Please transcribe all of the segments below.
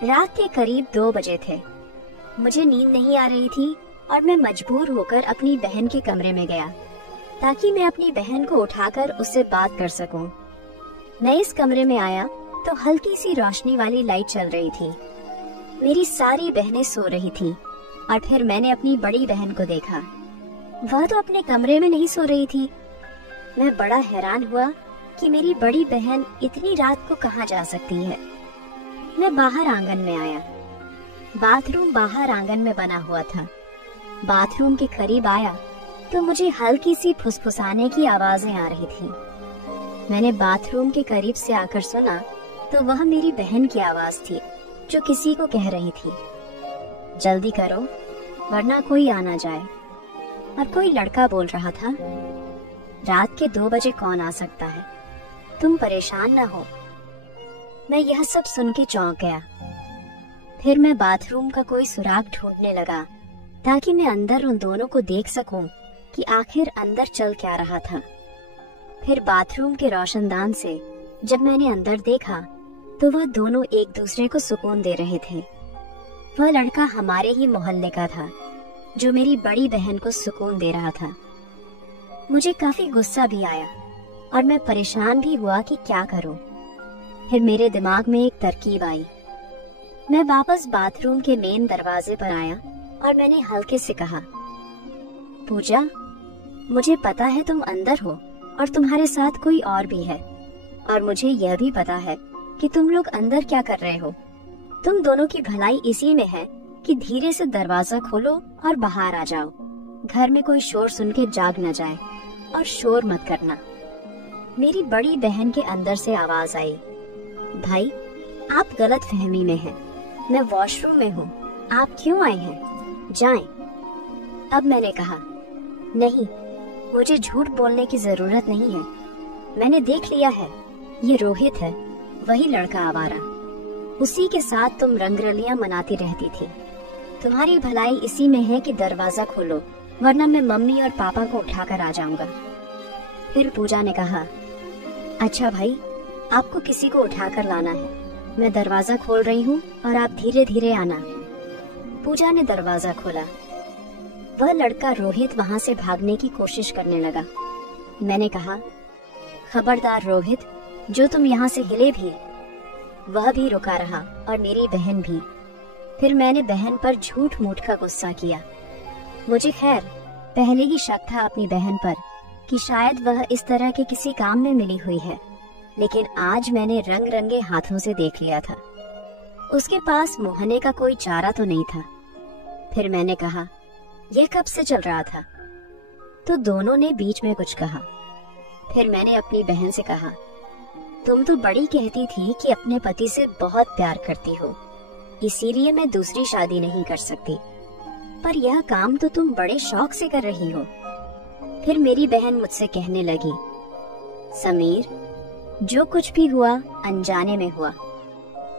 रात के करीब 2 बजे थे। मुझे नींद नहीं आ रही थी और मैं मजबूर होकर अपनी बहन के कमरे में गया ताकि मैं अपनी बहन को उठाकर उससे बात कर सकूं। मैं इस कमरे में आया तो हल्की सी रोशनी वाली लाइट चल रही थी। मेरी सारी बहनें सो रही थीं और फिर मैंने अपनी बड़ी बहन को देखा। वह तो अपने कमरे में नहीं सो रही थी। मैं बड़ा हैरान हुआ कि मेरी बड़ी बहन इतनी रात को कहाँ जा सकती है। मैं बाहर आंगन में आया। बाथरूम बाहर आंगन में बना हुआ था। बाथरूम के करीब आया तो मुझे हल्की सी फुसफुसाने की आवाजें आ रही थी। मैंने बाथरूम के करीब से आकर सुना तो वह मेरी बहन की आवाज थी जो किसी को कह रही थी, जल्दी करो वरना कोई आ ना जाए। और कोई लड़का बोल रहा था, रात के 2 बजे कौन आ सकता है, तुम परेशान ना हो। मैं यह सब सुन के चौंक गया। फिर मैं बाथरूम का कोई सुराग ढूंढने लगा ताकि मैं अंदर उन दोनों को देख सकूं कि आखिर अंदर चल क्या रहा था। फिर बाथरूम के रोशनदान से जब मैंने अंदर देखा तो वह दोनों एक दूसरे को सुकून दे रहे थे। वह लड़का हमारे ही मोहल्ले का था जो मेरी बड़ी बहन को सुकून दे रहा था। मुझे काफी गुस्सा भी आया और मैं परेशान भी हुआ कि क्या करूं। फिर मेरे दिमाग में एक तरकीब आई। मैं वापस बाथरूम के मेन दरवाजे पर आया और मैंने हल्के से कहा, पूजा, मुझे पता है तुम अंदर हो और तुम्हारे साथ कोई और भी है, और मुझे यह भी पता है कि तुम लोग अंदर क्या कर रहे हो। तुम दोनों की भलाई इसी में है कि धीरे से दरवाजा खोलो और बाहर आ जाओ। घर में कोई शोर सुन के जाग न जाए, और शोर मत करना। मेरी बड़ी बहन के अंदर से आवाज आई, भाई आप गलत फहमी में हैं। मैं वॉशरूम में हूँ, आप क्यों आए हैं, जाएं। अब मैंने कहा, नहीं, मुझे झूठ बोलने की जरूरत नहीं है। मैंने देख लिया है, ये रोहित है, वही लड़का आवारा। उसी के साथ तुम रंगरलियां मनाती रहती थी। तुम्हारी भलाई इसी में है कि दरवाजा खोलो, वरना मैं मम्मी और पापा को उठाकर आ जाऊंगा। फिर पूजा ने कहा, अच्छा भाई, आपको किसी को उठाकर लाना है। मैं दरवाजा खोल रही हूँ और आप धीरे धीरे आना। पूजा ने दरवाजा खोला। वह लड़का रोहित वहाँ से भागने की कोशिश करने लगा। मैंने कहा, खबरदार रोहित, जो तुम यहाँ से हिले भी। वह भी रुका रहा और मेरी बहन भी। फिर मैंने बहन पर झूठ मूठ का गुस्सा किया। मुझे खैर पहले ही शक था अपनी बहन पर कि शायद वह इस तरह के किसी काम में मिली हुई है, लेकिन आज मैंने रंग रंगे हाथों से देख लिया था। उसके पास मुहने का कोई चारा तो नहीं था। फिर मैंने कहा, यह कब से चल रहा था? तो दोनों ने बीच में कुछ कहा। फिर मैंने अपनी बहन से कहा, तुम तो बड़ी कहती थी कि अपने पति से बहुत प्यार करती हो, इसीलिए मैं दूसरी शादी नहीं कर सकती, पर यह काम तो तुम बड़े शौक से कर रही हो। फिर मेरी बहन मुझसे कहने लगी, समीर, जो कुछ भी हुआ अनजाने में हुआ,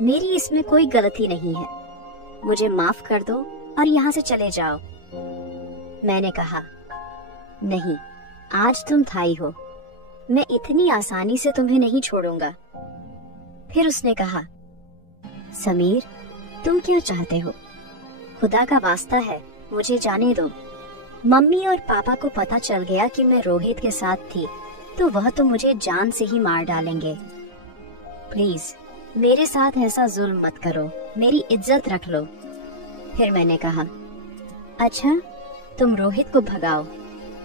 मेरी इसमें कोई गलती नहीं है। मुझे माफ कर दो और यहाँ से चले जाओ। मैंने कहा, नहीं, आज तुम थाई हो, मैं इतनी आसानी से तुम्हें नहीं छोड़ूंगा। फिर उसने कहा, समीर, तुम क्या चाहते हो? खुदा का वास्ता है, मुझे जाने दो। मम्मी और पापा को पता चल गया कि मैं रोहित के साथ थी तो वह तो मुझे जान से ही मार डालेंगे। प्लीज मेरे साथ ऐसा जुल्म मत करो, मेरी इज्जत रख लो। फिर मैंने कहा, अच्छा, तुम रोहित को भगाओ,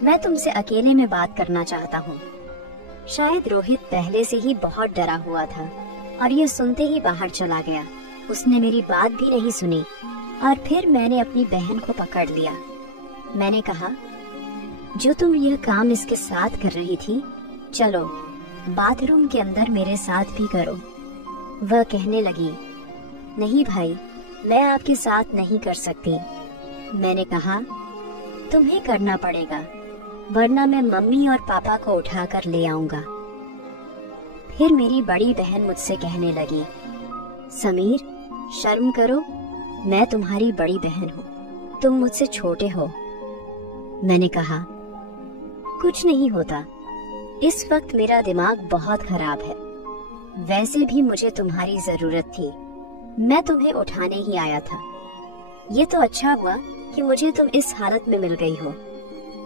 मैं तुमसे अकेले में बात करना चाहता हूँ। शायद रोहित पहले से ही बहुत डरा हुआ था और यह सुनते ही बाहर चला गया। उसने मेरी बात भी नहीं सुनी और फिर मैंने अपनी बहन को पकड़ लिया। मैंने कहा, जो तुम यह काम इसके साथ कर रही थी, चलो बाथरूम के अंदर मेरे साथ भी करो। वह कहने लगी, नहीं भाई, मैं आपके साथ नहीं कर सकती। मैंने कहा, तुम्हें करना पड़ेगा, वरना मैं मम्मी और पापा को उठाकर ले आऊंगा। फिर मेरी बड़ी बहन मुझसे कहने लगी, समीर, शर्म करो, मैं तुम्हारी बड़ी बहन हूँ, तुम मुझसे छोटे हो। मैंने कहा, कुछ नहीं होता, इस वक्त मेरा दिमाग बहुत खराब है। वैसे भी मुझे तुम्हारी जरूरत थी, मैं तुम्हें उठाने ही आया था। ये तो अच्छा हुआ कि मुझे तुम इस हालत में मिल गई हो।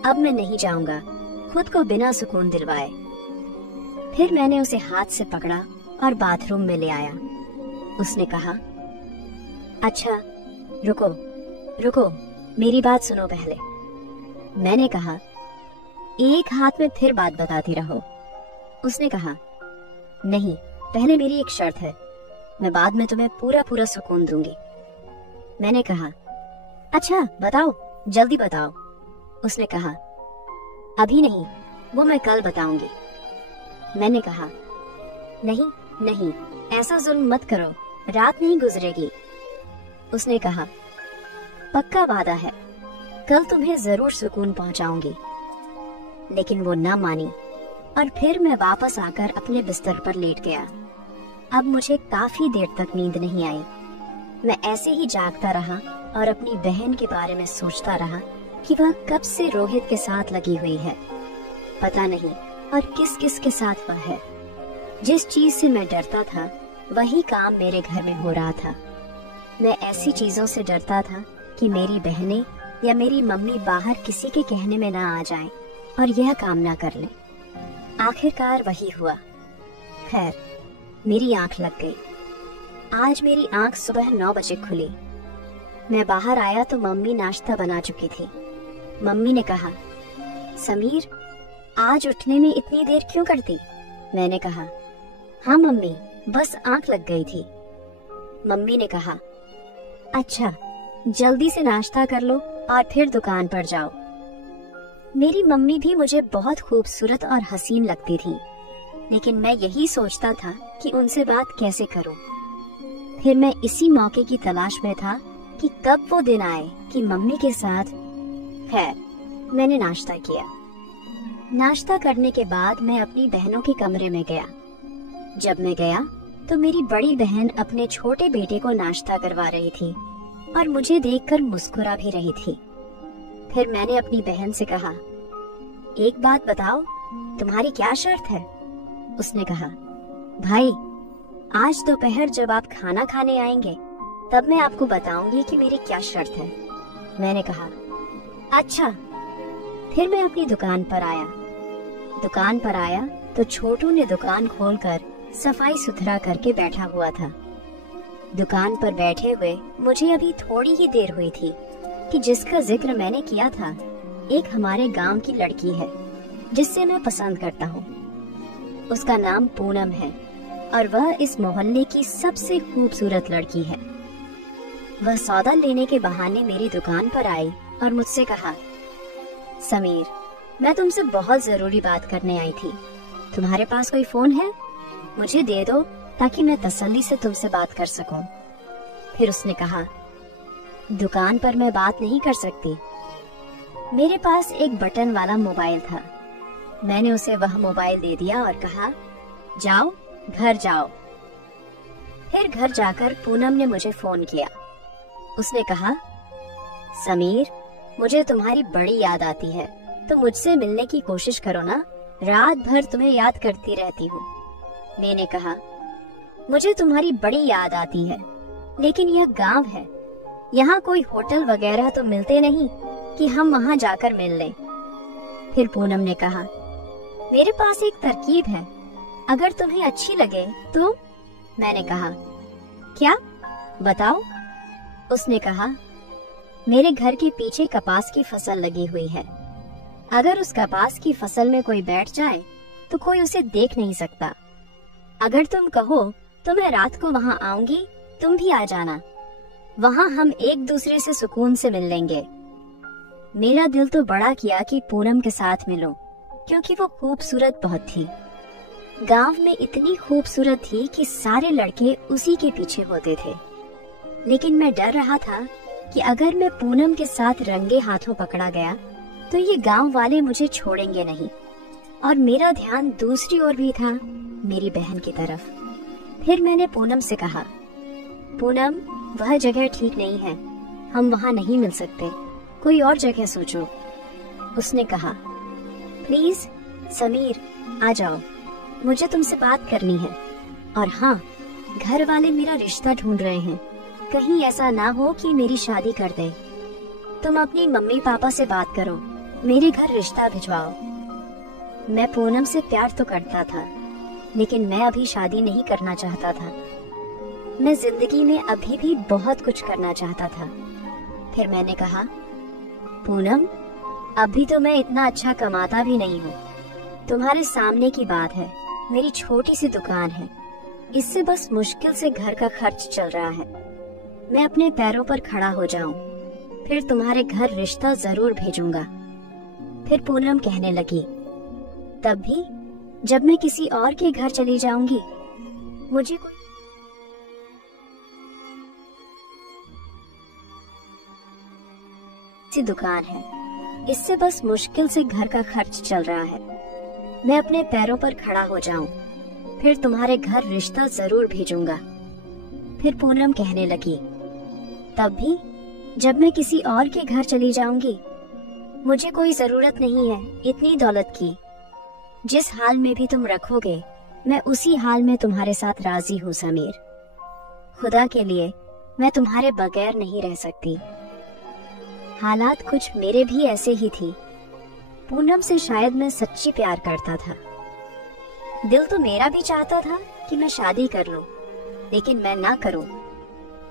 अब मैं नहीं जाऊंगा खुद को बिना सुकून दिलवाए। फिर मैंने उसे हाथ से पकड़ा और बाथरूम में ले आया। उसने कहा, अच्छा रुको रुको, मेरी बात सुनो पहले। मैंने कहा, एक हाथ में फिर बात बताती रहो। उसने कहा, नहीं, पहले मेरी एक शर्त है, मैं बाद में तुम्हें पूरा पूरा सुकून दूंगी। मैंने कहा, अच्छा बताओ, जल्दी बताओ। उसने कहा, अभी नहीं, वो मैं कल बताऊंगी। मैंने कहा, नहीं नहीं, ऐसा जुल्म मत करो, रात नहीं गुजरेगी। उसने कहा, पक्का वादा है, कल तुम्हें जरूर सुकून पहुंचाऊंगी। लेकिन वो न मानी और फिर मैं वापस आकर अपने बिस्तर पर लेट गया। अब मुझे काफी देर तक नींद नहीं आई। मैं ऐसे ही जागता रहा और अपनी बहन के बारे में सोचता रहा कि वह कब से रोहित के साथ लगी हुई है, पता नहीं और किस किस के साथ वह है। जिस चीज से मैं डरता था वही काम मेरे घर में हो रहा था। मैं ऐसी चीजों से डरता था कि मेरी बहनें या मेरी मम्मी बाहर किसी के कहने में ना आ जाएं और यह काम ना कर लें। आखिरकार वही हुआ। खैर, मेरी आंख लग गई। आज मेरी आंख सुबह 9 बजे खुली। मैं बाहर आया तो मम्मी नाश्ता बना चुकी थी। मम्मी ने कहा, समीर, आज उठने में इतनी देर क्यों करती? मैंने कहा, हाँ मम्मी, बस आंख लग गई थी। मम्मी ने कहा, अच्छा, जल्दी से नाश्ता कर लो और फिर दुकान पर जाओ। मेरी मम्मी भी मुझे बहुत खूबसूरत और हसीन लगती थी, लेकिन मैं यही सोचता था कि उनसे बात कैसे करूं। फिर मैं इसी मौके की तलाश में था कि कब वो दिन आए कि मम्मी के साथ। खैर, मैंने नाश्ता किया। नाश्ता करने के बाद मैं अपनी बहनों के कमरे में गया। जब मैं गया तो मेरी बड़ी बहन अपने छोटे बेटे को नाश्ता करवा रही थी और मुझे देखकर मुस्कुरा भी रही थी। फिर मैंने अपनी बहन से कहा, एक बात बताओ, तुम्हारी क्या शर्त है? उसने कहा, भाई, आज दोपहर जब आप खाना खाने आएंगे तब मैं आपको बताऊंगी कि मेरी क्या शर्त है। मैंने कहा, अच्छा। फिर मैं अपनी दुकान पर आया। दुकान पर आया तो छोटू ने दुकान खोलकर सफाई सुथरा करके बैठा हुआ था। दुकान पर बैठे हुए मुझे अभी थोड़ी ही देर हुई थी कि जिसका जिक्र मैंने किया था, एक हमारे गांव की लड़की है जिससे मैं पसंद करता हूँ। उसका नाम पूनम है और वह इस मोहल्ले की सबसे खूबसूरत लड़की है। वह सौदा लेने के बहाने मेरी दुकान पर आई और मुझसे कहा, समीर, मैं तुमसे बहुत जरूरी बात करने आई थी। तुम्हारे पास कोई फोन है? मुझे दे दो ताकि मैं तसल्ली से तुमसे बात कर सकूं। फिर उसने कहा, दुकान पर मैं बात नहीं कर सकती। मेरे पास एक बटन वाला मोबाइल था। मैंने उसे वह मोबाइल दे दिया और कहा, जाओ, घर जाओ। फिर घर जाकर पूनम ने मुझे फोन किया। उसने कहा, समीर, मुझे तुम्हारी बड़ी याद आती है, तो मुझसे मिलने की कोशिश करो ना, रात भर तुम्हें याद करती रहती हूँ। मैंने कहा, मुझे तुम्हारी बड़ी याद आती है, लेकिन यह गांव है, यहाँ कोई होटल वगैरह तो मिलते नहीं कि हम वहाँ जाकर मिल लें। फिर पूनम ने कहा, मेरे पास एक तरकीब है, अगर तुम्हें अच्छी लगे तो। मैंने कहा, क्या? बताओ। उसने कहा, मेरे घर के पीछे कपास की फसल लगी हुई है। अगर उस कपास की फसल में कोई बैठ जाए तो कोई उसे देख नहीं सकता। अगर तुम कहो तो मैं रात को वहाँ आऊंगी, तुम भी आ जाना। वहाँ हम एक दूसरे से सुकून से मिल लेंगे। मेरा दिल तो बड़ा किया कि पूनम के साथ मिलूं, क्योंकि वो खूबसूरत बहुत थी। गांव में इतनी खूबसूरत थी कि सारे लड़के उसी के पीछे होते थे। लेकिन मैं डर रहा था कि अगर मैं पूनम के साथ रंगे हाथों पकड़ा गया तो ये गांव वाले मुझे छोड़ेंगे नहीं। और मेरा ध्यान दूसरी ओर भी था, मेरी बहन की तरफ। फिर मैंने पूनम से कहा, पूनम, वह जगह ठीक नहीं है, हम वहाँ नहीं मिल सकते, कोई और जगह सोचो। उसने कहा, प्लीज समीर, आ जाओ, मुझे तुमसे बात करनी है। और हाँ, घर वाले मेरा रिश्ता ढूंढ रहे हैं, कहीं ऐसा ना हो कि मेरी शादी कर दे। तुम अपनी मम्मी पापा से बात करो, मेरे घर रिश्ता भिजवाओ। मैं पूनम से प्यार तो करता था, लेकिन मैं अभी शादी नहीं करना चाहता था। मैं जिंदगी में अभी भी बहुत कुछ करना चाहता था। फिर मैंने कहा, पूनम, अभी तो मैं इतना अच्छा कमाता भी नहीं हूँ। तुम्हारे सामने की बात है, मेरी छोटी सी दुकान है, इससे बस मुश्किल से घर का खर्च चल रहा है। मैं अपने पैरों पर खड़ा हो जाऊं, फिर तुम्हारे घर रिश्ता जरूर भेजूंगा। फिर पूनम कहने लगी, तब भी जब मैं किसी और के घर चली जाऊंगी, मुझे सी दुकान है, इससे बस मुश्किल से घर का खर्च चल रहा है। मैं अपने पैरों पर खड़ा हो जाऊं, फिर तुम्हारे घर रिश्ता जरूर भेजूंगा। फिर पूनम कहने लगी, तब भी जब मैं किसी और के घर चली जाऊंगी, मुझे कोई जरूरत नहीं है इतनी दौलत की। जिस हाल में भी तुम रखोगे, मैं उसी हाल में तुम्हारे साथ राजी हूँ समीर। खुदा के लिए मैं तुम्हारे बगैर नहीं रह सकती। हालात कुछ मेरे भी ऐसे ही थी। पूनम से शायद मैं सच्ची प्यार करता था। दिल तो मेरा भी चाहता था कि मैं शादी कर लूं, लेकिन मैं ना करूं।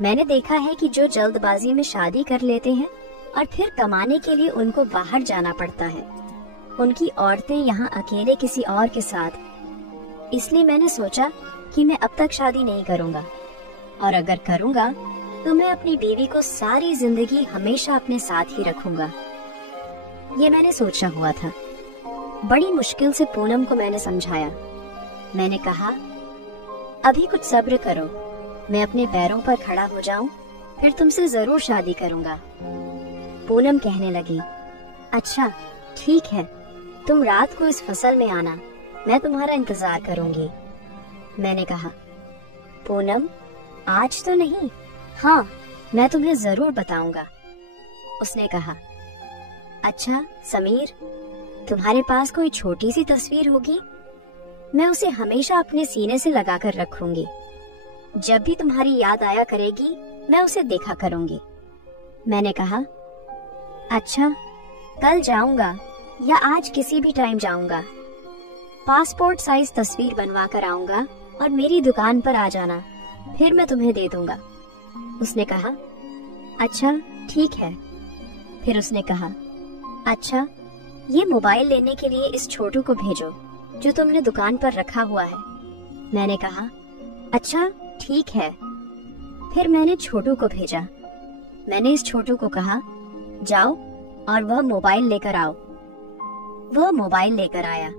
मैंने देखा है कि जो जल्दबाजी में शादी कर लेते हैं और फिर कमाने के लिए उनको बाहर जाना पड़ता है, उनकी औरतें यहाँ अकेले किसी और के साथ। इसलिए मैंने सोचा कि मैं अब तक शादी नहीं करूँगा, और अगर करूँगा तो मैं अपनी बीवी को सारी जिंदगी हमेशा अपने साथ ही रखूंगा। ये मैंने सोचा हुआ था। बड़ी मुश्किल से पूनम को मैंने समझाया। मैंने कहा, अभी कुछ सब्र करो, मैं अपने पैरों पर खड़ा हो जाऊं, फिर तुमसे जरूर शादी करूंगा। पूनम कहने लगी, अच्छा ठीक है, तुम रात को इस फसल में आना, मैं तुम्हारा इंतजार करूंगी। मैंने कहा, पूनम, आज तो नहीं, हाँ मैं तुम्हें जरूर बताऊंगा। उसने कहा, अच्छा समीर, तुम्हारे पास कोई छोटी सी तस्वीर होगी? मैं उसे हमेशा अपने सीने से लगाकर रखूंगी। जब भी तुम्हारी याद आया करेगी, मैं उसे देखा करूंगी। मैंने कहा, अच्छा कल जाऊंगा या आज किसी भी टाइम जाऊंगा। पासपोर्ट साइज तस्वीर बनवा कर आऊंगा और मेरी दुकान पर आ जाना, फिर मैं तुम्हें दे दूंगा। उसने कहा, अच्छा ठीक है। फिर उसने कहा, अच्छा ये मोबाइल लेने के लिए इस छोटू को भेजो जो तुमने दुकान पर रखा हुआ है। मैंने कहा, अच्छा ठीक है। फिर मैंने छोटू को भेजा। मैंने इस छोटू को कहा, जाओ और वह मोबाइल लेकर आओ। वह मोबाइल लेकर आया।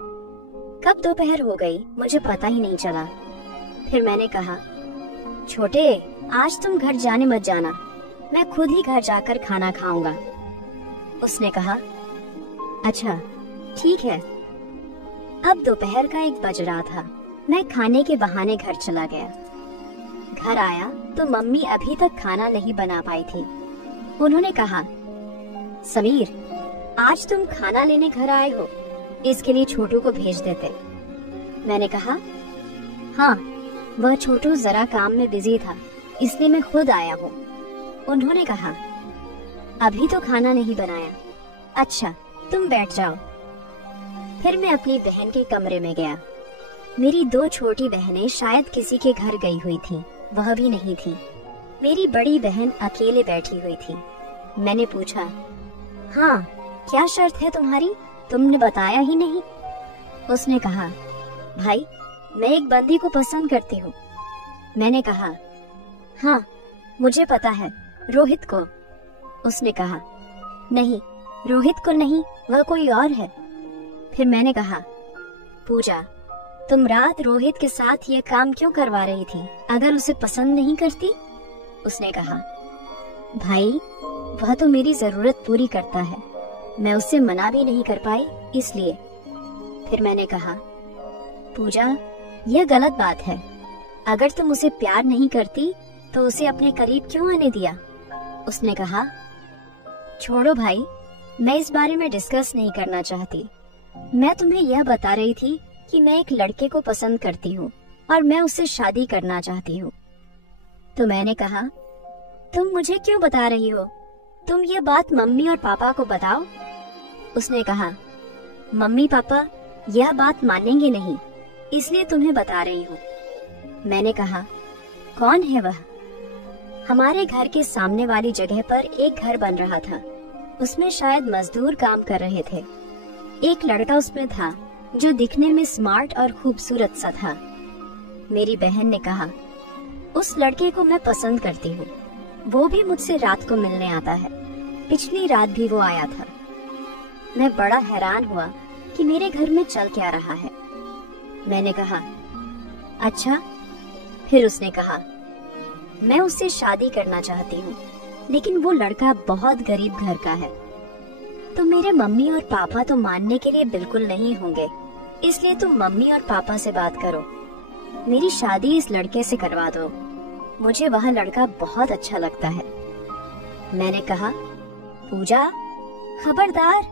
कब दोपहर हो गई मुझे पता ही नहीं चला। फिर मैंने कहा, छोटे, आज तुम घर जाने मत जाना, मैं खुद ही घर जाकर खाना खाऊंगा। उसने कहा, अच्छा ठीक है। अब दोपहर का 1 बज रहा था। मैं खाने के बहाने घर चला गया। घर आया तो मम्मी अभी तक खाना नहीं बना पाई थी। उन्होंने कहा, समीर, आज तुम खाना लेने घर आए हो, इसके लिए छोटू को भेज देते। मैंने कहा, हाँ वह छोटू जरा काम में बिजी था, इसलिए मैं खुद आया हूँ। उन्होंने कहा, अभी तो खाना नहीं बनाया। अच्छा तुम बैठ जाओ। फिर मैं अपनी बहन के कमरे में गया। मेरी 2 छोटी बहनें शायद किसी के घर गई हुई थीं, वह भी नहीं थी। मेरी बड़ी बहन अकेले बैठी हुई थी। मैंने पूछा, हाँ क्या शर्त है तुम्हारी, तुमने बताया ही नहीं। उसने कहा, भाई मैं एक बंदी को पसंद करती हूँ। मैंने कहा, हाँ मुझे पता है, रोहित को। उसने कहा, नहीं रोहित को नहीं, वह कोई और है। फिर मैंने कहा, पूजा तुम रात रोहित के साथ ये काम क्यों करवा रही थी, अगर उसे पसंद नहीं करती? उसने कहा, भाई वह तो मेरी जरूरत पूरी करता है, मैं उससे मना भी नहीं कर पाई, इसलिए। फिर मैंने कहा, पूजा यह गलत बात है, अगर तुम उसे प्यार नहीं करती तो उसे अपने करीब क्यों आने दिया? उसने कहा, छोड़ो भाई, मैं इस बारे में डिस्कस नहीं करना चाहती। मैं तुम्हें यह बता रही थी कि मैं एक लड़के को पसंद करती हूँ और मैं उससे शादी करना चाहती हूँ। तो मैंने कहा, तुम मुझे क्यों बता रही हो? तुम ये बात मम्मी और पापा को बताओ। उसने कहा, मम्मी पापा यह बात मानेंगे नहीं, इसलिए तुम्हें बता रही हूँ। मैंने कहा, कौन है वह? हमारे घर के सामने वाली जगह पर एक घर बन रहा था। उसमें शायद मजदूर काम कर रहे थे। एक लड़का उसमें था जो दिखने में स्मार्ट और खूबसूरत सा था। मेरी बहन ने कहा, उस लड़के को मैं पसंद करती हूँ। वो भी मुझसे रात को मिलने आता है। पिछली रात भी वो आया था। मैं बड़ा हैरान हुआ कि मेरे घर में चल क्या रहा है। मैंने कहा, अच्छा। फिर उसने कहा, मैं उससे शादी करना चाहती हूँ, लेकिन वो लड़का बहुत गरीब घर का है। तो मेरे मम्मी और पापा तो मानने के लिए बिल्कुल नहीं होंगे, इसलिए तुम मम्मी और पापा से बात करो। मेरी शादी इस लड़के से करवा दो। मुझे वह लड़का बहुत अच्छा लगता है। मैंने कहा, पूजा खबरदार,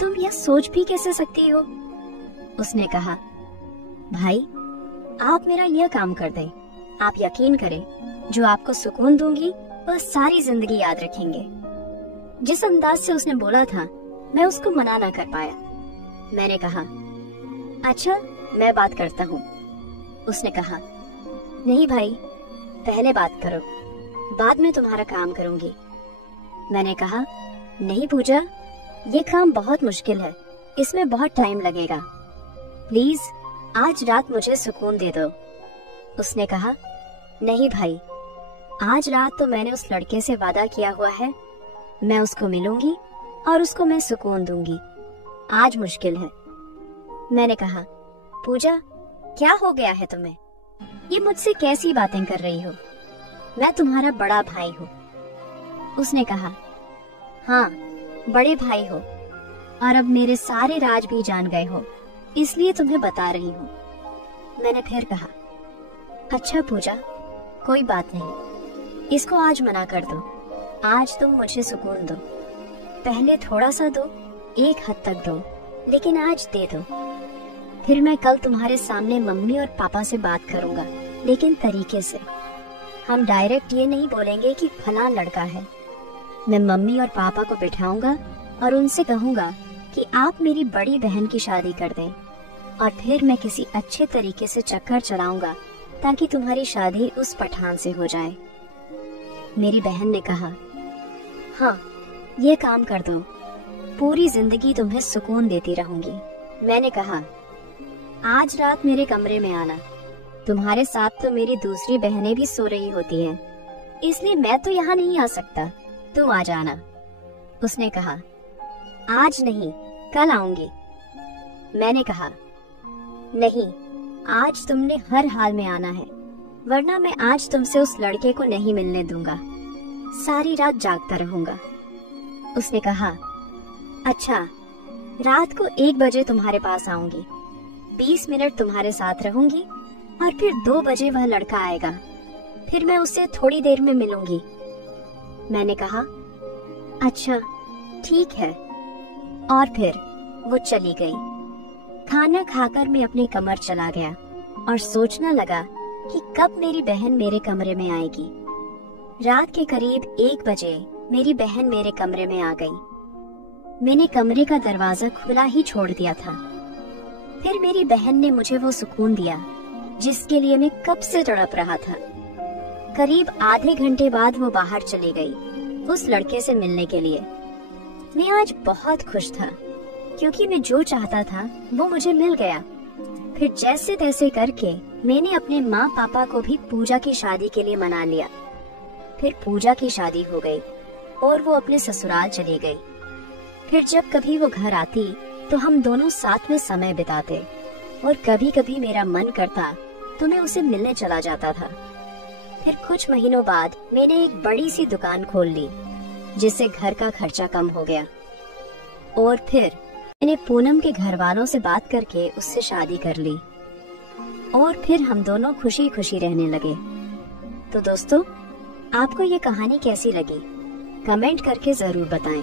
तुम यह सोच भी कैसे सकती हो? उसने कहा, भाई आप मेरा यह काम कर दें। आप यकीन करें, जो आपको सुकून दूंगी वह सारी जिंदगी याद रखेंगे। जिस अंदाज से उसने बोला था, मैं उसको मना ना कर पाया। मैंने कहा, अच्छा मैं बात करता हूँ। उसने कहा, नहीं भाई, पहले बात करो, बाद में तुम्हारा काम करूंगी। मैंने कहा, नहीं पूजा, ये काम बहुत मुश्किल है, इसमें बहुत टाइम लगेगा। प्लीज आज रात मुझे सुकून दे दो। उसने कहा, नहीं भाई, आज रात तो मैंने उस लड़के से वादा किया हुआ है। मैं उसको मिलूंगी और उसको मैं सुकून दूंगी। आज मुश्किल है। मैंने कहा, पूजा क्या हो गया है तुम्हें? ये मुझसे कैसी बातें कर रही हो? मैं तुम्हारा बड़ा भाई हूँ। उसने कहा, हाँ बड़े भाई हो, और अब मेरे सारे राज भी जान गए हो, इसलिए तुम्हें बता रही हूँ। मैंने फिर कहा, अच्छा पूजा, कोई बात नहीं, इसको आज मना कर दो। आज तुम मुझे सुकून दो। पहले थोड़ा सा दो, एक हद तक दो, लेकिन आज दे दो। फिर मैं कल तुम्हारे सामने मम्मी और पापा से बात करूंगा, लेकिन तरीके से। हम डायरेक्ट ये नहीं बोलेंगे कि फलां लड़का है। मैं मम्मी और पापा को बिठाऊंगा और उनसे कहूंगा कि आप मेरी बड़ी बहन की शादी कर दें, और फिर मैं किसी अच्छे तरीके से चक्कर चलाऊंगा ताकि तुम्हारी शादी उस पठान से हो जाए। मेरी बहन ने कहा, हाँ ये काम कर दो, पूरी जिंदगी तुम्हें सुकून देती रहूंगी। मैंने कहा, आज रात मेरे कमरे में आना। तुम्हारे साथ तो मेरी दूसरी बहनें भी सो रही होती हैं, इसलिए मैं तो यहाँ नहीं आ सकता, तुम आ जाना। उसने कहा, आज नहीं, कल आऊंगी। मैंने कहा, नहीं, आज तुमने हर हाल में आना है, वरना मैं आज तुमसे उस लड़के को नहीं मिलने दूंगा। सारी रात जागता रहूंगा। उसने कहा, अच्छा, रात को 1 बजे तुम्हारे पास आऊंगी, 20 मिनट तुम्हारे साथ रहूंगी, और फिर 2 बजे वह लड़का आएगा, फिर मैं उससे थोड़ी देर में मिलूंगी। मैंने कहा, अच्छा ठीक है। और फिर वो चली गई। खाना खाकर मैं अपने कमर चला गया और सोचने लगा कि कब मेरी बहन मेरे कमरे में आएगी। रात के करीब 1 बजे मेरी बहन मेरे कमरे में आ गई। मैंने कमरे का दरवाजा खुला ही छोड़ दिया था। फिर मेरी बहन ने मुझे वो सुकून दिया जिसके लिए मैं कब से तड़प रहा था। करीब आधे घंटे बाद वो बाहर चली गई उस लड़के से मिलने के लिए। मैं आज बहुत खुश था क्योंकि मैं जो चाहता था वो मुझे मिल गया। फिर जैसे तैसे करके मैंने अपने माँ पापा को भी पूजा की शादी के लिए मना लिया। फिर पूजा की शादी हो गई और वो अपने ससुराल चली गई। फिर जब कभी वो घर आती तो हम दोनों साथ में समय बिताते, और कभी कभी मेरा मन करता तो मैं उसे मिलने चला जाता था। फिर कुछ महीनों बाद मैंने एक बड़ी सी दुकान खोल ली जिससे घर का खर्चा कम हो गया। और फिर मैंने पूनम के घर वालों से बात करके उससे शादी कर ली और फिर हम दोनों खुशी खुशी रहने लगे। तो दोस्तों, आपको ये कहानी कैसी लगी? कमेंट करके जरूर बताएं।